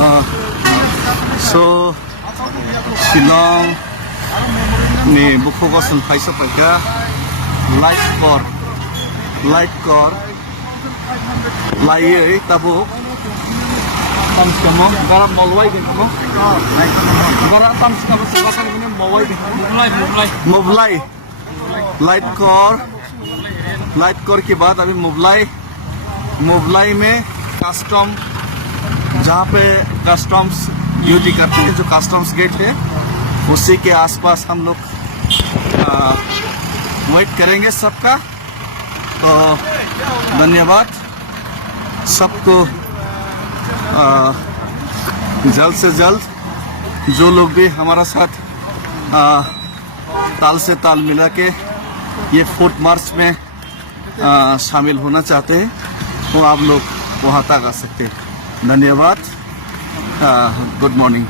So Shillong ni buku kosan paisa paika light core lai tabu tam kamu garam molwai din kamu garam tam kamu sebakan ini molwai din moblai light core के बाद अभी मोबलाई में custom जहाँ पे customs duty करती है, जो customs gate है उसी के आसपास हम लोग वेट करेंगे सबका। तो धन्यवाद सबको। जल्द से जल्द जो लोग भी हमारा साथ ताल से ताल मिला के ये फुट मार्च में शामिल होना चाहते हैं तो आप लोग वहाँ तक आ सकते हैं। धन्यवाद। Good morning.